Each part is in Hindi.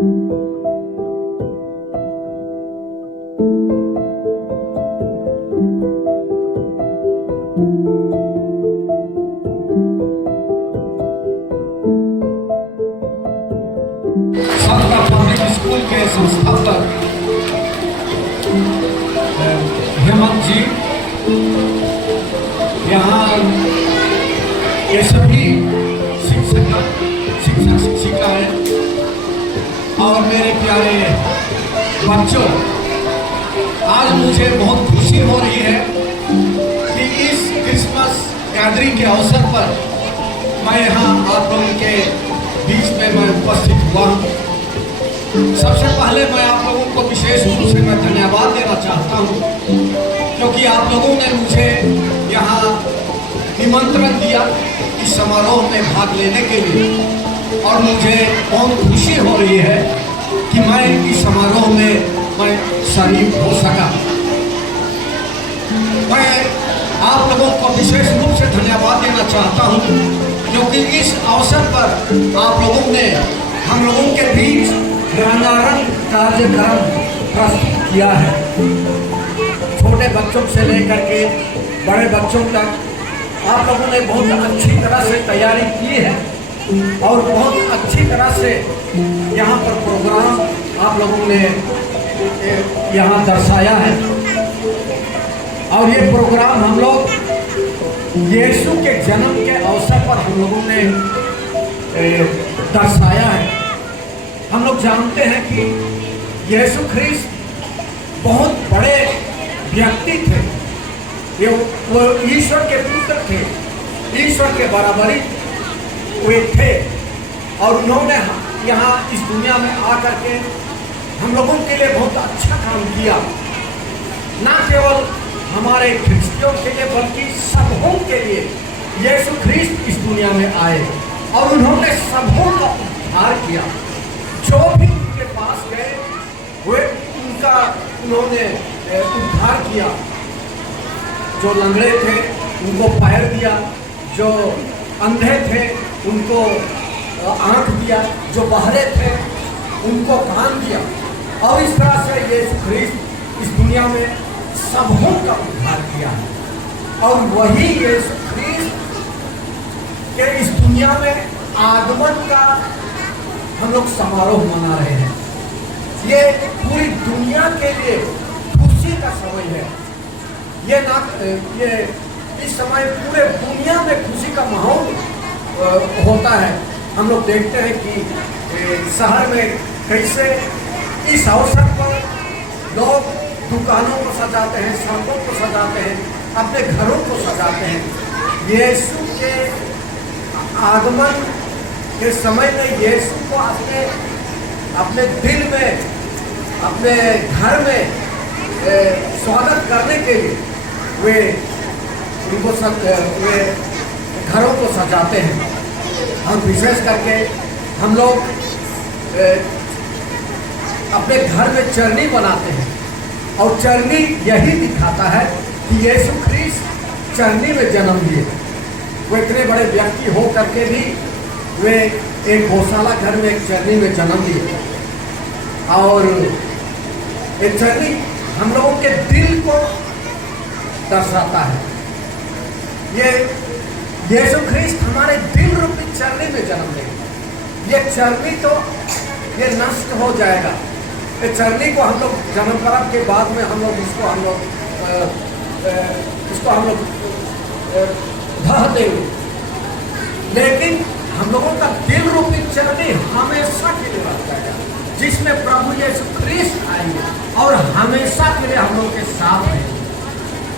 सातवा पब्लिक स्कूल के संस्थापक हेमंत जी, यहाँ ये सभी शिक्षक शिक्षिकाएं और मेरे प्यारे बच्चों, आज मुझे बहुत खुशी हो रही है कि इस क्रिसमस गैदरिंग के अवसर पर मैं यहाँ आप लोगों के बीच में मैं उपस्थित हुआ हूँ। सबसे पहले मैं आप लोगों को विशेष रूप से मैं धन्यवाद देना चाहता हूँ, क्योंकि आप लोगों ने मुझे यहाँ निमंत्रण दिया इस समारोह में भाग लेने के लिए, और मुझे बहुत खुशी हो रही है कि मैं इस समारोह में मैं शरीक हो सका। मैं आप लोगों को विशेष रूप से धन्यवाद देना चाहता हूँ, क्योंकि इस अवसर पर आप लोगों ने हम लोगों के बीच रंगारंग कार्यक्रम प्रस्तुत किया है। छोटे बच्चों से लेकर के बड़े बच्चों तक आप लोगों ने बहुत अच्छी तरह से तैयारी की है और बहुत अच्छी तरह से यहाँ पर प्रोग्राम आप लोगों ने यहाँ दर्शाया है। और ये प्रोग्राम हम लोग यीशु के जन्म के अवसर पर हम लोगों ने दर्शाया है। हम लोग जानते हैं कि यीशु ख्रिस्त बहुत बड़े व्यक्ति थे, वो ईश्वर के पुत्र थे, ईश्वर के बराबरी वे थे, और उन्होंने यहाँ इस दुनिया में आकर के हम लोगों के लिए बहुत अच्छा काम किया। न केवल हमारे ख्रिस्तियों के लिए बल्कि सबों के लिए यीशु ख्रिस्त इस दुनिया में आए और उन्होंने सबों का उद्धार किया। जो भी उनके पास गए वे उनका उन्होंने उद्धार किया। जो लंगड़े थे उनको पैर दिया, जो अंधे थे उनको आंख दिया, जो बहरे थे उनको कान दिया, और इस तरह से यीशु ख्रिस्त इस दुनिया में सबों का उद्धार किया है। और वही यीशु ख्रिस्त के इस दुनिया में आगमन का हम लोग समारोह मना रहे हैं। ये पूरी दुनिया के लिए खुशी का समय है। ये इस समय पूरे दुनिया में खुशी का माहौल होता है। हम लोग देखते हैं कि शहर में कैसे इस अवसर पर लोग दुकानों को सजाते हैं, सड़कों को सजाते हैं, अपने घरों को सजाते हैं। यीशु के आगमन के समय में यीशु को अपने दिल में, अपने घर में स्वागत करने के लिए वे घरों को सजाते हैं। और विशेष करके हम लोग अपने घर में चरनी बनाते हैं, और चरनी यही दिखाता है कि यीशु ख्रिस्त चरनी में जन्म लिए। वो इतने बड़े व्यक्ति हो करके भी वे एक गौशाला घर में एक चरनी में जन्म लिए, और एक चरनी हम लोगों के दिल को दर्शाता है। ये यीशु ख्रिस्त हमारे दिल रूपी चरनी में जन्म लेगा। ये चरनी तो ये नष्ट हो जाएगा। ये चरनी को हम लोग जन्म पर्व के बाद में हम लोग इसको ढह देंगे, लेकिन हम लोगों का दिल रूपी चरनी हमेशा के लिए रह जाएगा, जिसमें प्रभु यीशु ख्रिस्त आएंगे और हमेशा के लिए हम लोग के साथ रहेंगे।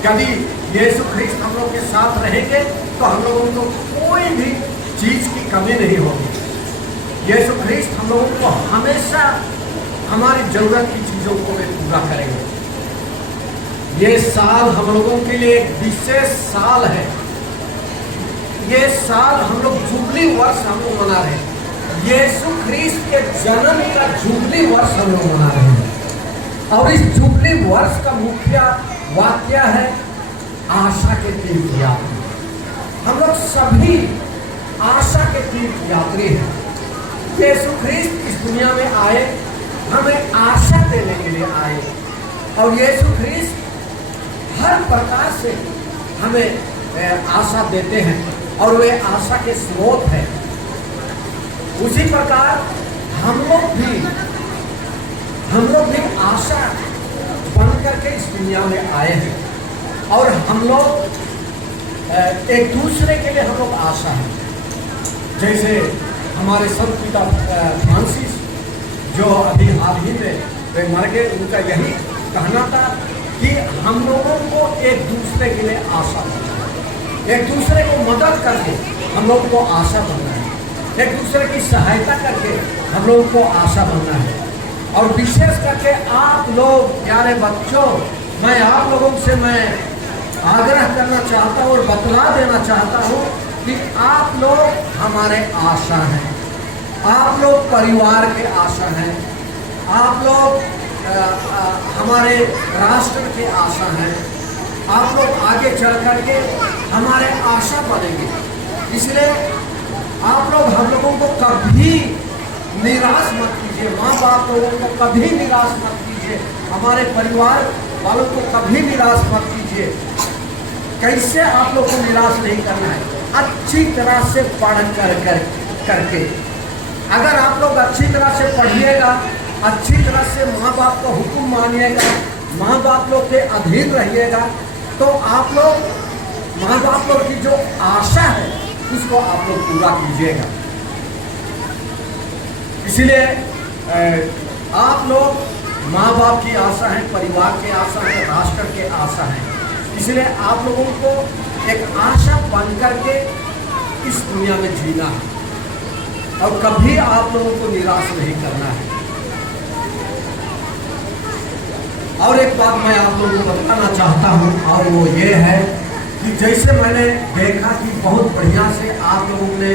यदि यीशु ख्रिस्त हम लोग के साथ रहेंगे तो हम लोगों को कोई भी चीज की कमी नहीं होगी। यीशु ख्रिस्त हम लोगों को हमेशा हमारी जरूरत की चीजों को वे पूरा करेंगे। ये साल हम लोगों के लिए एक विशेष साल है। ये साल हम लोग जुबली वर्ष हम लोग मना रहे हैं। यीशु ख्रिस्त के जन्म का जुबली वर्ष हम लोग मना रहे हैं, और इस जुबली वर्ष का मुख्य वाक्य है आशा के तीर्थ यात्री। हम लोग सभी आशा के तीर्थ यात्री हैं। यीशु ख्रिस्त इस दुनिया में आए, हमें आशा देने के लिए आए। और यीशु ख्रिस्त हर प्रकार से हमें आशा देते हैं और वे आशा के स्रोत हैं। उसी प्रकार हम लोग भी आशा बन करके इस दुनिया में आए हैं। और हम लोग एक दूसरे के लिए हम लोग आशा है। जैसे हमारे संत पिता फ्रांसिस जो अभी हाल ही में वे मर गए, उनका यही कहना था कि हम लोगों को एक दूसरे के लिए आशा बनना है, एक दूसरे को मदद करके हम लोगों को आशा बनना है, एक दूसरे की सहायता करके हम लोगों को आशा बनना है। और विशेष करके आप लोग प्यारे बच्चों, मैं आप लोगों से मैं आग्रह करना चाहता हूँ और बतला देना चाहता हूँ कि आप लोग हमारे आशा हैं, आप लोग परिवार के आशा हैं, आप लोग हमारे राष्ट्र के आशा हैं, आप लोग आगे चल करके हमारे आशा बनेंगे। इसलिए आप लोग हम लोगों को कभी निराश मत कीजिए, माँ बाप लोगों को कभी निराश मत कीजिए, हमारे परिवार वालों को कभी निराश मत कीजिए। कैसे आप लोग को निराश नहीं करना है? अच्छी तरह से पढ़ करके अगर आप लोग अच्छी तरह से पढ़िएगा, अच्छी तरह से माँ बाप का हुक्म मानिएगा, माँ बाप लोग के अधीन रहिएगा, तो आप लोग माँ बाप लोग की जो आशा है उसको आप लोग पूरा कीजिएगा। इसीलिए आप लोग माँ बाप की आशा है, परिवार की आशा है, राष्ट्र के आशा है। इसलिए आप लोगों को एक आशा बन करके इस दुनिया में जीना है और कभी आप लोगों को निराश नहीं करना है। और एक बात मैं आप लोगों को बताना चाहता हूँ और वो ये है कि जैसे मैंने देखा कि बहुत बढ़िया से आप लोगों ने